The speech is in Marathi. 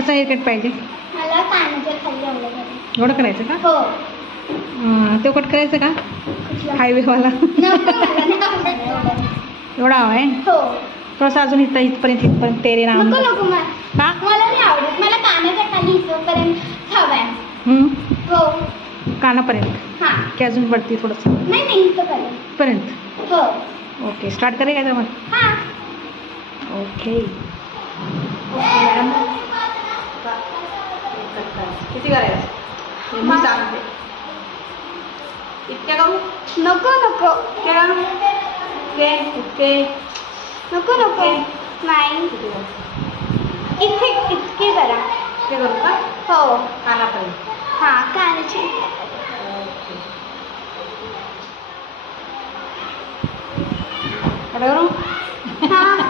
कसं हेअरकट पाहिजे? मला कानाच्या खाली एवढं. एवढं करायचं का? हो. तो कट करायचं का? कुठला? हायवेवाला नको मला नाही आवडत एवढं. एवढा हवा आहे? हो. थोडंसं अजून इथपर्यंत तेरे नाम. नको नको का? मला नाही आवडत. मला कानाच्या खाली इथपर्यंत हवंय. हो. कानापर्यंत हां. की अजून पडते थोडंसं नाही नाही इथपर्यंत. पर्यंत. हो. ओके, स्टार्ट करेल का मग? हां. ओके. मॅडम किती करायचं? मी सांगते. इतक्या करू? नको नको इतक्या करू? इतके नको नको नाही इथे इतके करा. इतके करू का? हो. कानापर्यंत. हां कानाची. करू? हां